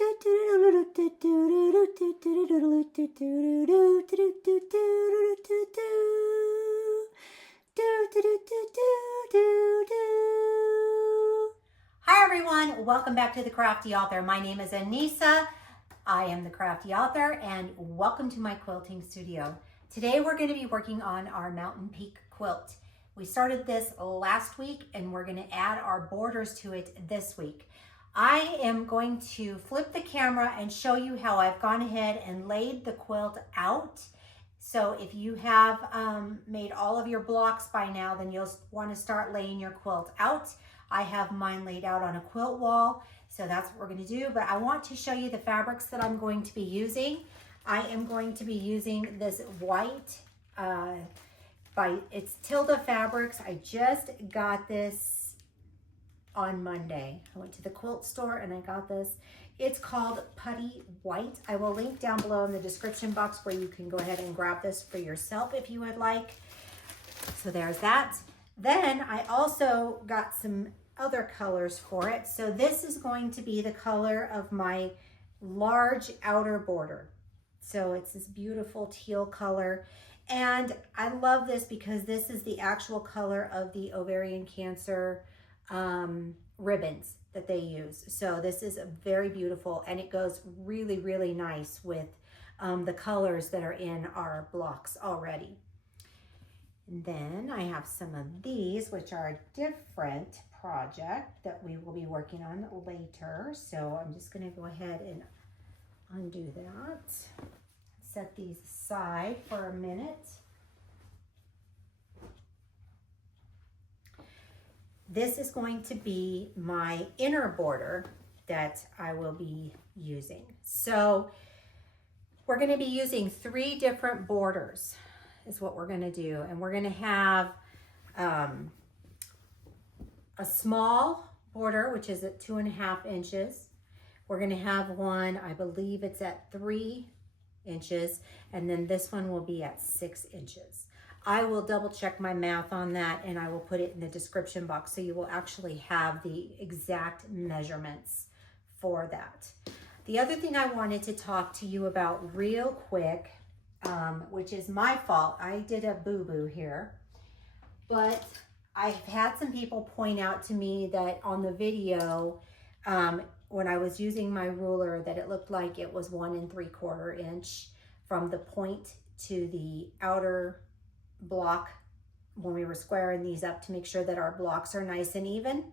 Hi everyone, welcome back to the Crafty Author. My name is Anissa. I am the Crafty Author and welcome to my quilting studio. Today we're going to be working on our Mountain Peak quilt. We started this last week and we're going to add our borders to it this week. I am going to flip the camera and show you how I've gone ahead and laid the quilt out. So if you have made all of your blocks by now, then you'll want to start laying your quilt out. I have mine laid out on a quilt wall, so that's what we're going to do. But I want to show you the fabrics that I'm going to be using. I am going to be using this white, it's Tilda Fabrics. I just got this on Monday. I went to the quilt store and I got this. It's called Putty White. I will link down below in the description box where you can go ahead and grab this for yourself if you would like. So there's that. Then I also got some other colors for it. So this is going to be the color of my large outer border. So it's this beautiful teal color. And I love this because this is the actual color of the ovarian cancer ribbons that they use. So this is very beautiful and it goes really, really nice with the colors that are in our blocks already. And then I have some of these, which are a different project that we will be working on later. So I'm just going to go ahead and undo that. Set these aside for a minute. This is going to be my inner border that I will be using. So we're going to be using 3 different borders is what we're going to do. And we're going to have a small border, which is at 2.5 inches. We're going to have one, I believe it's at 3 inches. And then this one will be at 6 inches. I will double check my math on that and I will put it in the description box so you will actually have the exact measurements for that. The other thing I wanted to talk to you about real quick, which is my fault. I did a boo-boo here, but I've had some people point out to me that on the video, when I was using my ruler, that it looked like it was 1 3/4 inch from the point to the outer block when we were squaring these up to make sure that our blocks are nice and even.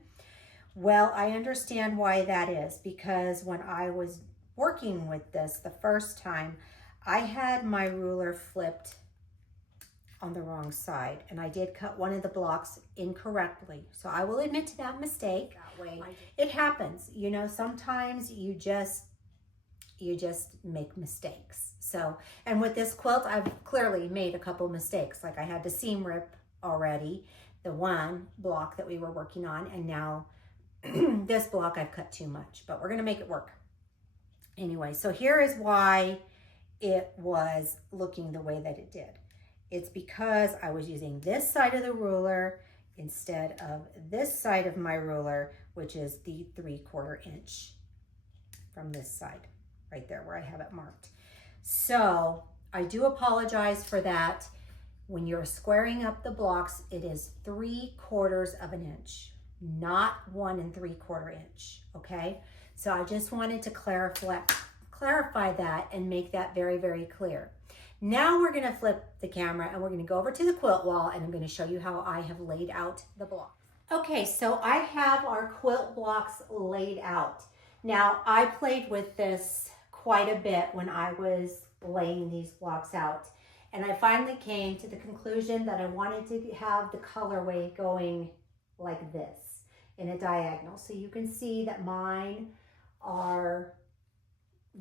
Well, I understand why that is, because when I was working with this the first time, I had my ruler flipped on the wrong side and I did cut one of the blocks incorrectly. So I will admit to that mistake. That way it happens. You know, sometimes you just make mistakes. So, and with this quilt, I've clearly made a couple mistakes. Like I had the seam rip already, the one block that we were working on, and now this block I've cut too much, but we're gonna make it work. Anyway, so here is why it was looking the way that it did. It's because I was using this side of the ruler instead of this side of my ruler, which is the 3/4 inch from this side, right there where I have it marked. So I do apologize for that. When you're squaring up the blocks, it is 3/4 inch, not 1 3/4 inch, okay? So I just wanted to clarify that and make that very, very clear. Now we're gonna flip the camera and we're gonna go over to the quilt wall and I'm gonna show you how I have laid out the block. Okay, so I have our quilt blocks laid out. Now I played with this quite a bit when I was laying these blocks out. And I finally came to the conclusion that I wanted to have the colorway going like this in a diagonal. So you can see that mine are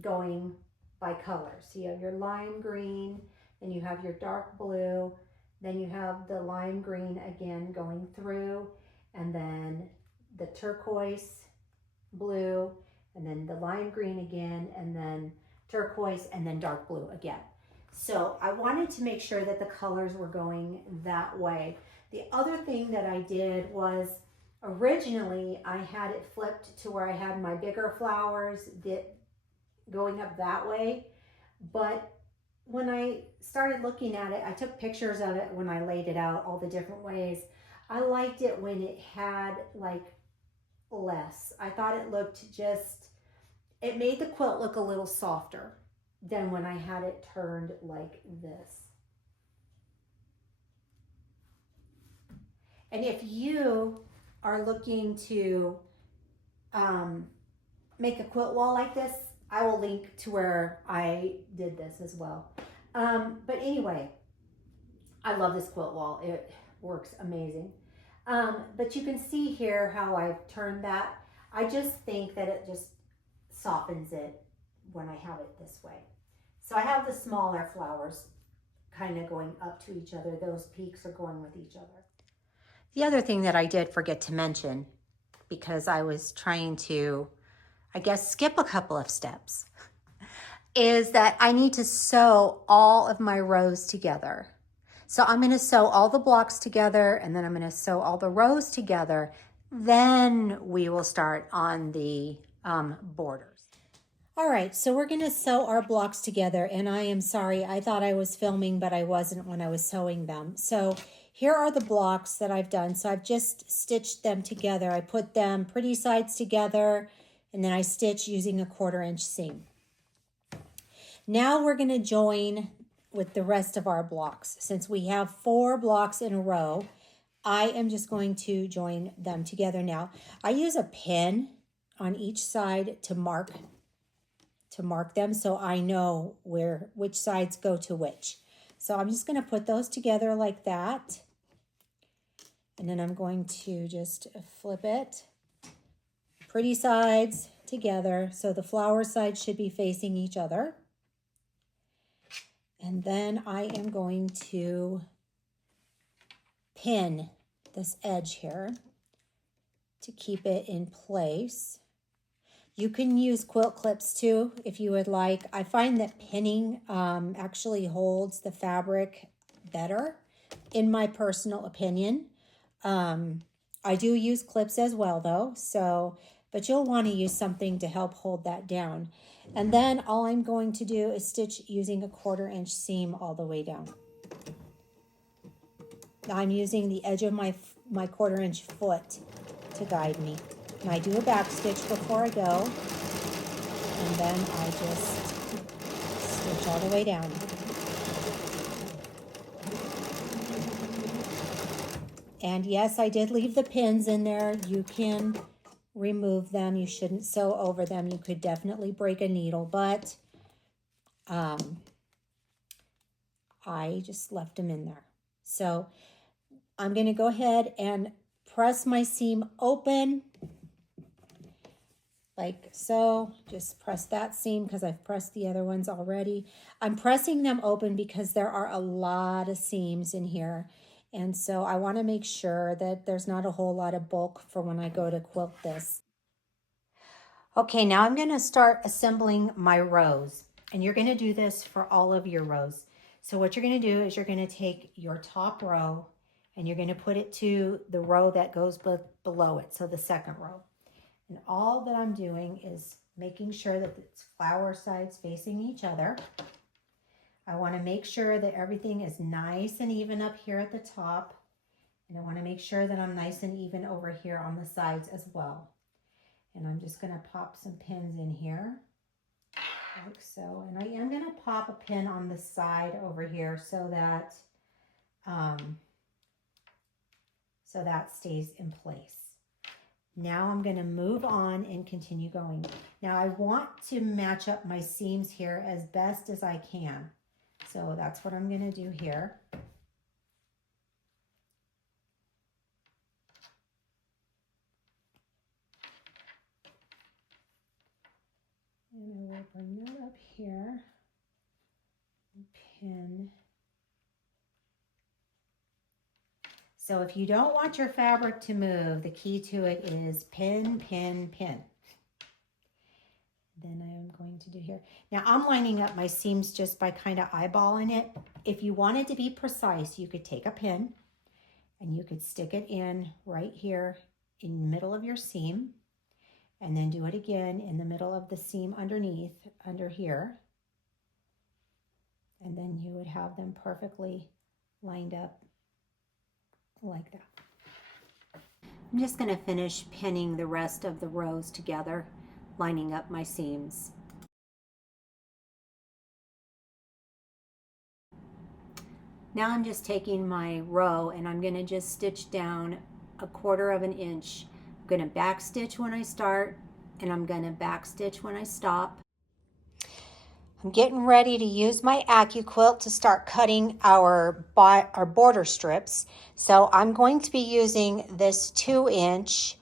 going by color. So you have your lime green, then you have your dark blue, then you have the lime green again going through, and then the turquoise blue, and then the lime green again, and then turquoise, and then dark blue again. So I wanted to make sure that the colors were going that way. The other thing that I did was originally I had it flipped to where I had my bigger flowers that going up that way. But when I started looking at it, I took pictures of it when I laid it out all the different ways. I liked it when it had like less. I thought it looked just, it made the quilt look a little softer than when I had it turned like this. And if you are looking to make a quilt wall like this, I will link to where I did this as well. But anyway, I love this quilt wall. It works amazing. But you can see here how I've turned that. I just think that it just softens it when I have it this way. So I have the smaller flowers kind of going up to each other. Those peaks are going with each other. The other thing that I did forget to mention, because I was trying to, I guess, skip a couple of steps, is that I need to sew all of my rows together. So I'm going to sew all the blocks together, and then I'm going to sew all the rows together. Then we will start on the borders. All right, so we're going to sew our blocks together, and I am sorry, I thought I was filming, but I wasn't when I was sewing them. So here are the blocks that I've done. So I've just stitched them together. I put them pretty sides together, and then I stitch using a 1/4 inch seam. Now we're going to join with the rest of our blocks. Since we have 4 blocks in a row, I am just going to join them together now. I use a pin on each side to mark them so I know which sides go to which. So I'm just going to put those together like that. And then I'm going to just flip it. Pretty sides together. So the flower sides should be facing each other. And then I am going to pin this edge here to keep it in place. You can use quilt clips too if you would like. I find that pinning actually holds the fabric better, in my personal opinion. I do use clips as well though, but you'll want to use something to help hold that down. And then all I'm going to do is stitch using a 1/4 inch seam all the way down. I'm using the edge of my 1/4 inch foot to guide me. And I do a back stitch before I go, and then I just stitch all the way down. And yes, I did leave the pins in there. You can remove them. You shouldn't sew over them. You could definitely break a needle, but I just left them in there. So I'm going to go ahead and press my seam open like so. Just press that seam because I've pressed the other ones already. I'm pressing them open because there are a lot of seams in here. And so I want to make sure that there's not a whole lot of bulk for when I go to quilt this. Okay, now I'm going to start assembling my rows. And you're going to do this for all of your rows. So what you're going to do is you're going to take your top row and you're going to put it to the row that goes below it, so the second row. And all that I'm doing is making sure that it's flower sides facing each other. I want to make sure that everything is nice and even up here at the top. And I want to make sure that I'm nice and even over here on the sides as well. And I'm just going to pop some pins in here, like so. And I am going to pop a pin on the side over here so that stays in place. Now I'm going to move on and continue going. Now I want to match up my seams here as best as I can. So that's what I'm going to do here. And I will bring that up here and pin. So if you don't want your fabric to move, the key to it is pin, pin, pin. Then I am going to do here. Now I'm lining up my seams just by kind of eyeballing it. If you wanted to be precise, you could take a pin and you could stick it in right here in the middle of your seam. and then do it again in the middle of the seam underneath, under here. And then you would have them perfectly lined up like that. I'm just going to finish pinning the rest of the rows together, lining up my seams. Now I'm just taking my row and I'm going to just stitch down 1/4 of an inch. I'm going to back stitch when I start and I'm going to back stitch when I stop. I'm getting ready to use my Quilt to start cutting our border strips. So I'm going to be using this 2-inch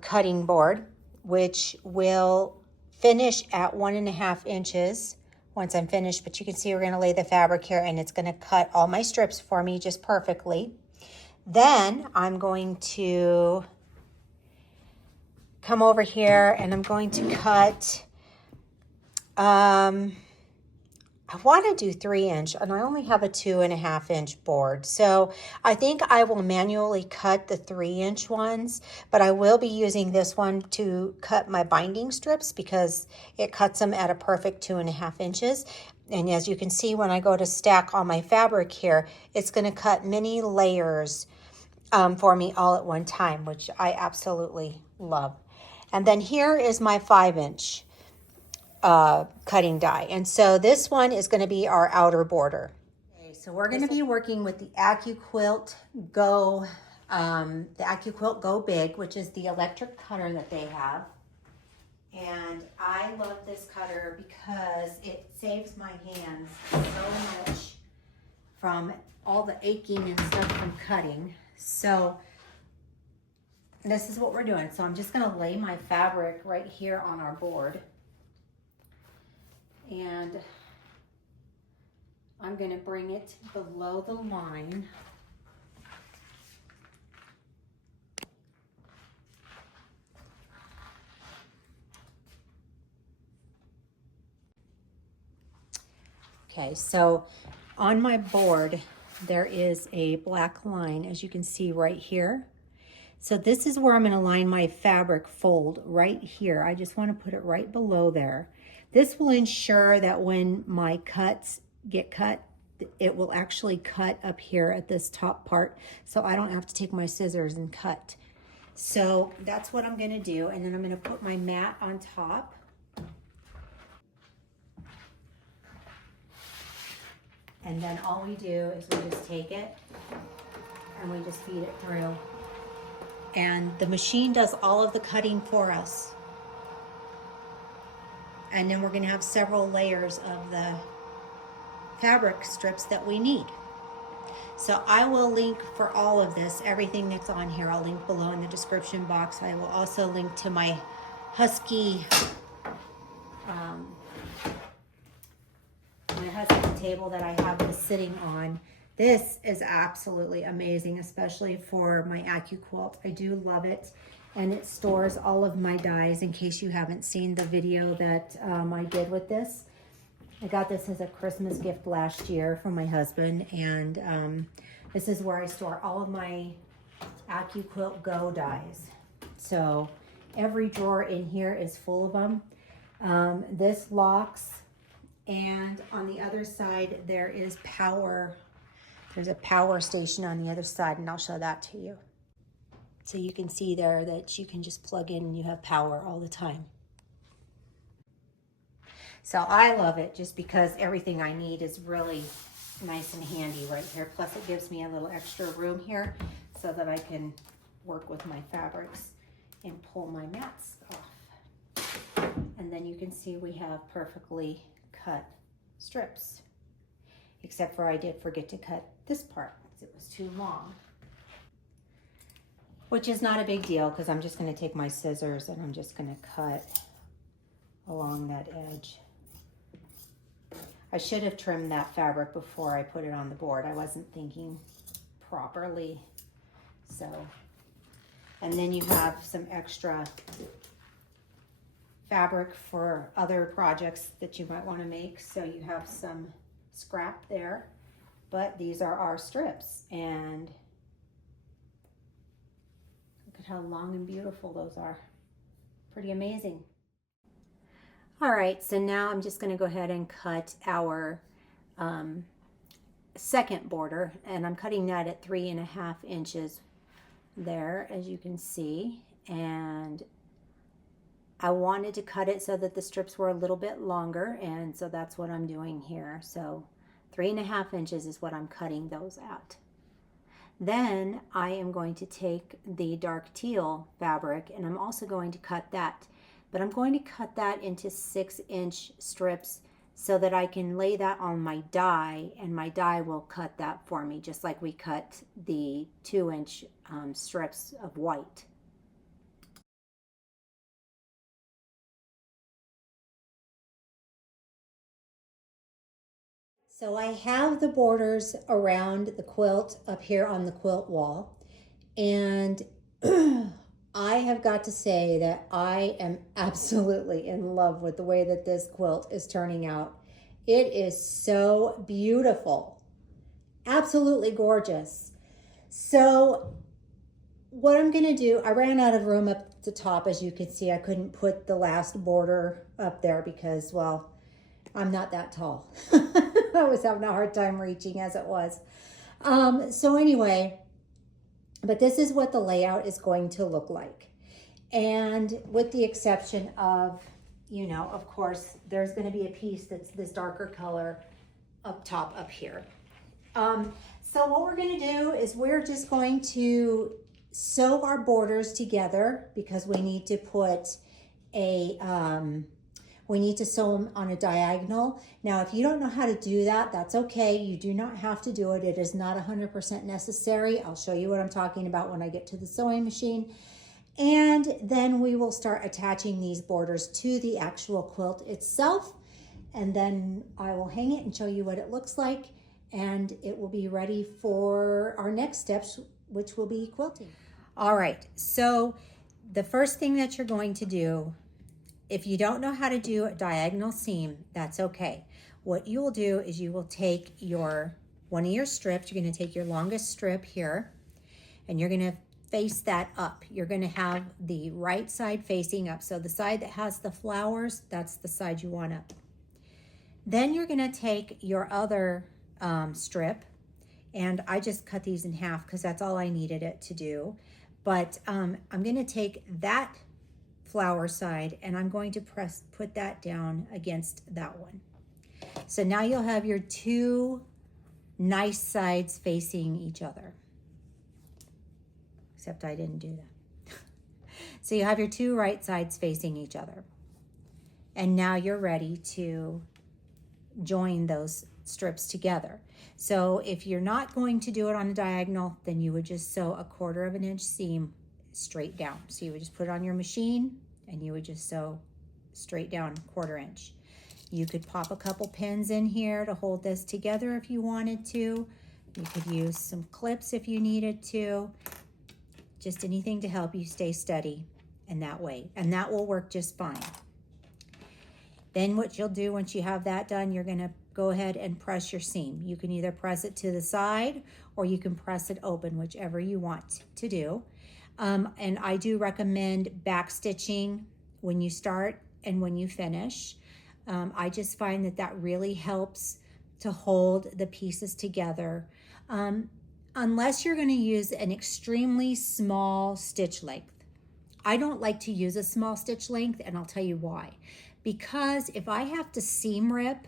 cutting board, which will finish at 1.5 inches once I'm finished. But you can see we're going to lay the fabric here and it's going to cut all my strips for me just perfectly. Then I'm going to come over here and I'm going to cut, I want to do 3-inch and I only have a 2.5-inch board. So I think I will manually cut the 3-inch ones, but I will be using this one to cut my binding strips because it cuts them at a perfect 2.5 inches. And as you can see, when I go to stack all my fabric here, it's going to cut many layers for me all at one time, which I absolutely love. And then here is my 5-inch cutting die. And so this one is going to be our outer border. Okay, so we're going to be working with the Quilt Go, Big, which is the electric cutter that they have. And I love this cutter because it saves my hands so much from all the aching and stuff from cutting. So this is what we're doing. So I'm just going to lay my fabric right here on our board. And I'm going to bring it below the line. Okay, so on my board, there is a black line, as you can see right here. So this is where I'm going to line my fabric fold right here. I just want to put it right below there. This will ensure that when my cuts get cut, it will actually cut up here at this top part, so I don't have to take my scissors and cut. So that's what I'm going to do, and then I'm going to put my mat on top. And then all we do is we just take it and we just feed it through. And the machine does all of the cutting for us. And then we're going to have several layers of the fabric strips that we need. So I will link for all of this, everything that's on here, I'll link below in the description box. I will also link to my Husky table that I have this sitting on. This is absolutely amazing, especially for my Quilt. I do love it. And it stores all of my dies in case you haven't seen the video that I did with this. I got this as a Christmas gift last year from my husband. And this is where I store all of my Quilt Go dies. So every drawer in here is full of them. This locks. And on the other side, there is power. There's a power station on the other side, and I'll show that to you. So you can see there that you can just plug in and you have power all the time. So I love it just because everything I need is really nice and handy right here. Plus it gives me a little extra room here so that I can work with my fabrics and pull my mats off. And then you can see we have perfectly cut strips, except for I did forget to cut this part because it was too long, which is not a big deal because I'm just going to take my scissors and I'm just going to cut along that edge. I should have trimmed that fabric before I put it on the board. I wasn't thinking properly. So, and then you have some extra fabric for other projects that you might want to make. So you have some scrap there, but these are our strips, and look at how long and beautiful those are. pretty amazing. All right, so now I'm just going to go ahead and cut our second border, and I'm cutting that at 3.5 inches there, as you can see. And I wanted to cut it so that the strips were a little bit longer, and so that's what I'm doing here. So 3.5 inches is what I'm cutting those at. Then I am going to take the dark teal fabric, and I'm also going to cut that, but I'm going to cut that into 6-inch strips so that I can lay that on my die, and my die will cut that for me, just like we cut the 2-inch strips of white. So I have the borders around the quilt up here on the quilt wall, and I have got to say that I am absolutely in love with the way that this quilt is turning out. It is so beautiful, absolutely gorgeous. So what I'm gonna do, I ran out of room up the top, as you can see. I couldn't put the last border up there because, well, I'm not that tall. I was having a hard time reaching as it was. So anyway, but this is what the layout is going to look like. And with the exception of, you know, of course, there's going to be a piece that's this darker color up top up here. So what we're going to do is we're just going to sew our borders together, because we need to put a, we need to sew them on a diagonal. Now, if you don't know how to do that, that's okay. You do not have to do it. It is not 100% necessary. I'll show you what I'm talking about when I get to the sewing machine. And then we will start attaching these borders to the actual quilt itself. And then I will hang it and show you what it looks like. And it will be ready for our next steps, which will be quilting. All right, so the first thing that you're going to do, if you don't know how to do a diagonal seam, that's okay. What you will do is you will take one of your strips, you're going to take your longest strip here, and you're going to face that up. You're going to have the right side facing up. So the side that has the flowers, that's the side you want up. Then you're going to take your other strip, and I just cut these in half because that's all I needed it to do. But I'm going to take that flower side, and I'm going to put that down against that one. So now you'll have your two nice sides facing each other. Except I didn't do that. So you have your two right sides facing each other. And now you're ready to join those strips together. So if you're not going to do it on a diagonal, then you would just sew a 1/4 inch seam straight down. So you would just put it on your machine and you would just sew straight down 1/4 inch. You could pop a couple pins in here to hold this together if you wanted to. You could use some clips if you needed to. Just anything to help you stay steady in that way. And that will work just fine. Then what you'll do once you have that done, you're gonna go ahead and press your seam. You can either press it to the side or you can press it open, whichever you want to do. And I do recommend back stitching when you start and when you finish. I just find that that really helps to hold the pieces together. Unless you're gonna use an extremely small stitch length. I don't like to use a small stitch length, and I'll tell you why. Because if I have to seam rip,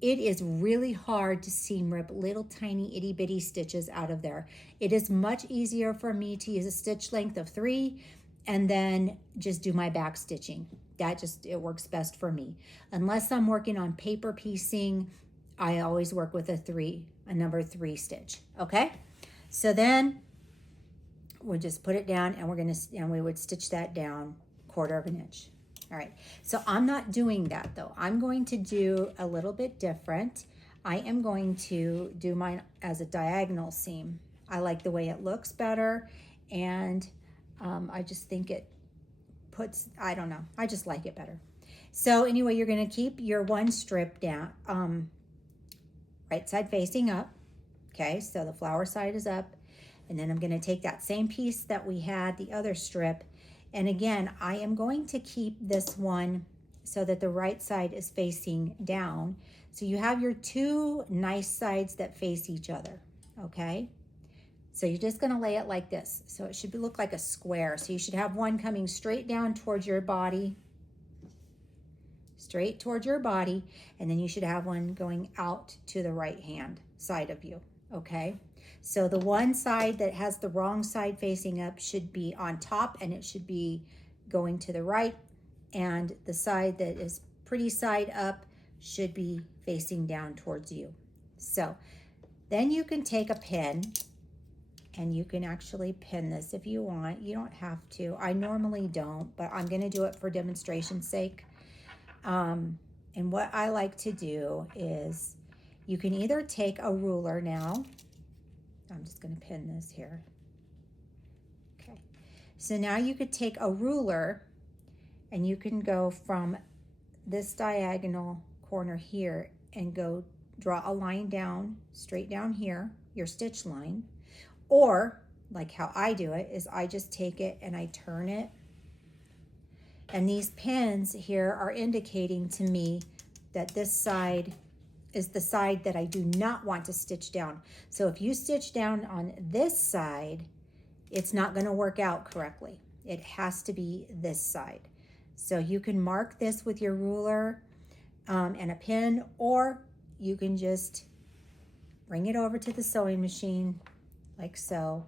it is really hard to seam rip little tiny itty bitty stitches out of there. It is much easier for me to use a stitch length of 3 and then just do my back stitching. It works best for me. Unless I'm working on paper piecing, I always work with a number 3 stitch, okay? So then we'll just put it down, and we would stitch that down 1/4 inch. All right, so I'm not doing that though. I'm going to do a little bit different. I am going to do mine as a diagonal seam. I like the way it looks better, and I just think it puts, I don't know, I just like it better. So anyway, you're gonna keep your one strip down, right side facing up. Okay, so the flower side is up, and then I'm gonna take that same piece that we had, the other strip, And again, I am going to keep this one so that the right side is facing down. So you have your two nice sides that face each other, okay? So you're just gonna lay it like this. So it should look like a square. So you should have one coming straight down towards your body, straight towards your body, and then you should have one going out to the right hand side of you, okay? So the one side that has the wrong side facing up should be on top, and it should be going to the right, and the side that is pretty side up should be facing down towards you. So then you can take a pin, and you can actually pin this if you want. You don't have to. I normally don't, but I'm gonna do it for demonstration's sake. And what I like to do is you can either take a ruler now. I'm just going to pin this here. Okay. So now you could take a ruler and you can go from this diagonal corner here and go draw a line down, straight down here, your stitch line. Or like how I do it is I just take it and I turn it. And these pins here are indicating to me that this side is the side that I do not want to stitch down. So if you stitch down on this side, it's not going to work out correctly. It has to be this side. So you can mark this with your ruler and a pin, or you can just bring it over to the sewing machine like so,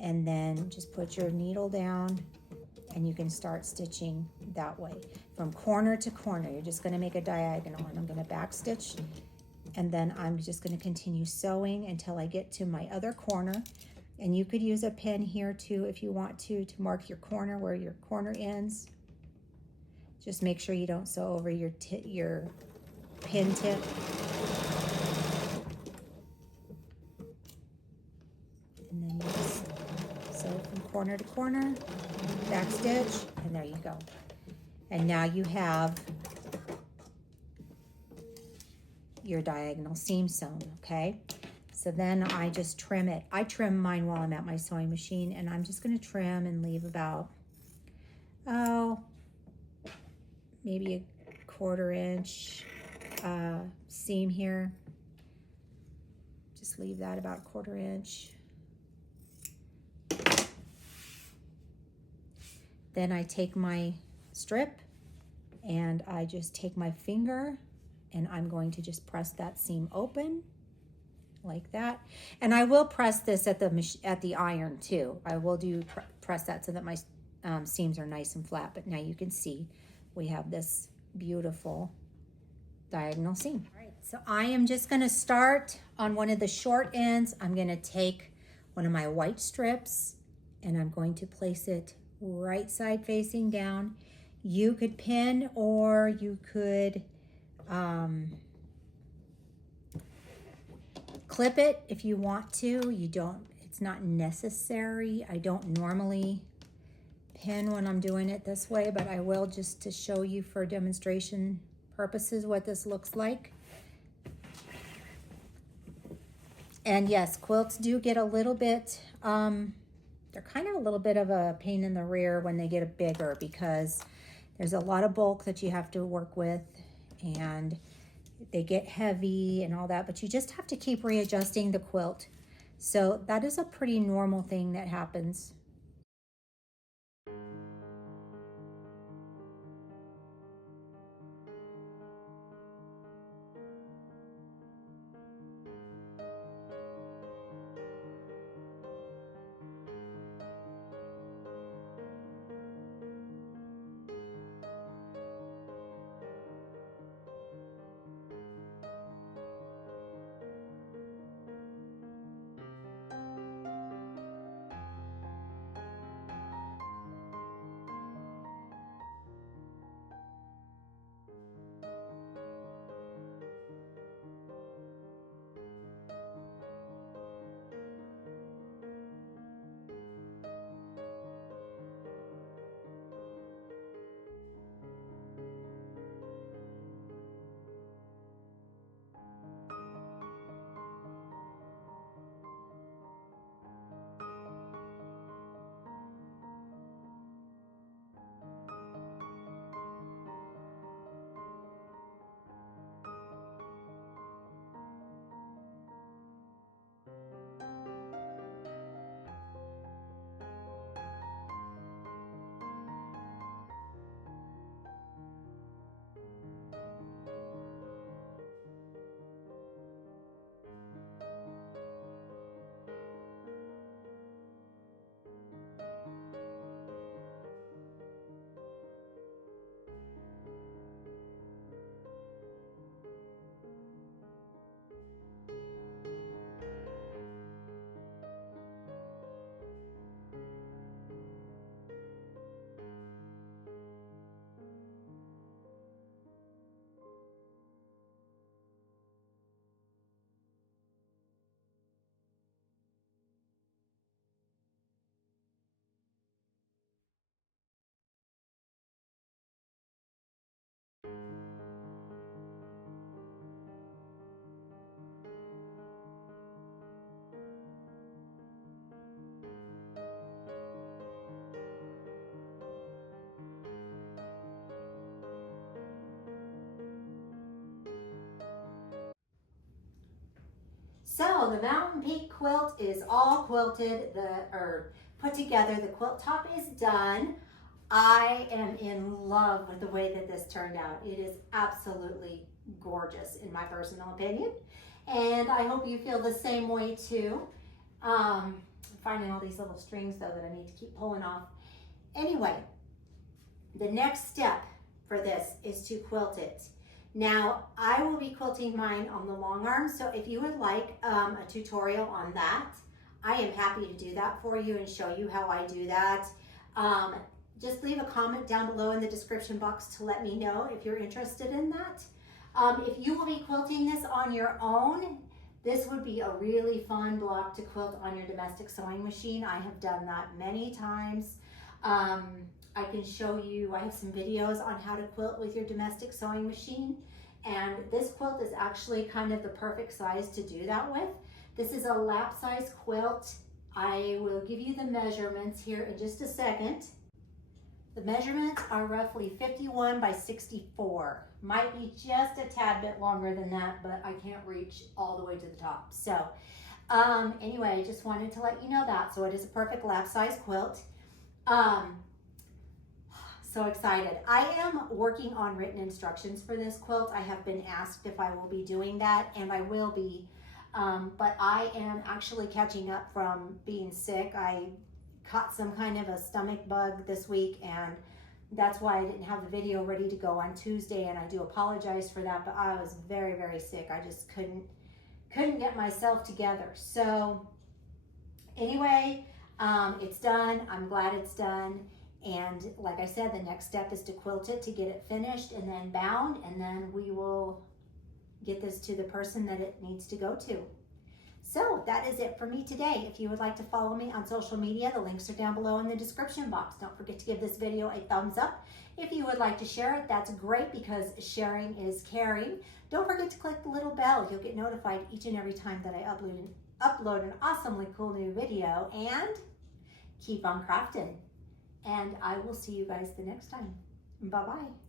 and then just put your needle down and you can start stitching that way from corner to corner. You're just going to make a diagonal, and I'm going to back stitch, and then I'm just going to continue sewing until I get to my other corner. And you could use a pin here too if you want to mark your corner where your corner ends. Just make sure you don't sew over your pin tip. And then you just sew from corner to corner, back stitch, and there you go. And now you have your diagonal seam sewn, okay? So then I just trim it. I trim mine while I'm at my sewing machine, and I'm just gonna trim and leave about, maybe a 1/4 inch seam here. Just leave that about a 1/4 inch. Then I take my strip and I just take my finger and I'm going to just press that seam open like that. And I will press this at the iron too. I will press that so that my seams are nice and flat. But now you can see we have this beautiful diagonal seam. All right, so I am just going to start on one of the short ends. I'm going to take one of my white strips and I'm going to place it right side facing down. You could pin, or you could clip it if you want to. You don't, it's not necessary. I don't normally pin when I'm doing it this way, but I will just to show you for demonstration purposes what this looks like. And yes, quilts do get a little bit, they're kind of a little bit of a pain in the rear when they get bigger, because there's a lot of bulk that you have to work with and they get heavy and all that, but you just have to keep readjusting the quilt. So that is a pretty normal thing that happens. So the Mountain Peak quilt is all quilted, put together. The quilt top is done. I am in love with the way that this turned out. It is absolutely gorgeous in my personal opinion. And I hope you feel the same way too. I'm finding all these little strings though that I need to keep pulling off. Anyway, the next step for this is to quilt it. Now, I will be quilting mine on the long arm, so if you would like a tutorial on that, I am happy to do that for you and show you how I do that. Just leave a comment down below in the description box to let me know if you're interested in that. If you will be quilting this on your own, this would be a really fun block to quilt on your domestic sewing machine. I have done that many times. I can show you, I have some videos on how to quilt with your domestic sewing machine. And this quilt is actually kind of the perfect size to do that with. This is a lap size quilt. I will give you the measurements here in just a second. The measurements are roughly 51 by 64. Might be just a tad bit longer than that, but I can't reach all the way to the top. So anyway, I just wanted to let you know that. So it is a perfect lap size quilt. So excited. I am working on written instructions for this quilt. I have been asked if I will be doing that, and I will be. But I am actually catching up from being sick. I caught some kind of a stomach bug this week, and that's why I didn't have the video ready to go on Tuesday, and I do apologize for that, but I was very, very sick. I just couldn't get myself together. So anyway, it's done. I'm glad it's done. And like I said, the next step is to quilt it to get it finished and then bound, and then we will get this to the person that it needs to go to. So that is it for me today. If you would like to follow me on social media, the links are down below in the description box. Don't forget to give this video a thumbs up. If you would like to share it, that's great, because sharing is caring. Don't forget to click the little bell. You'll get notified each and every time that I upload an awesomely cool new video. And keep on crafting. And I will see you guys the next time. Bye-bye.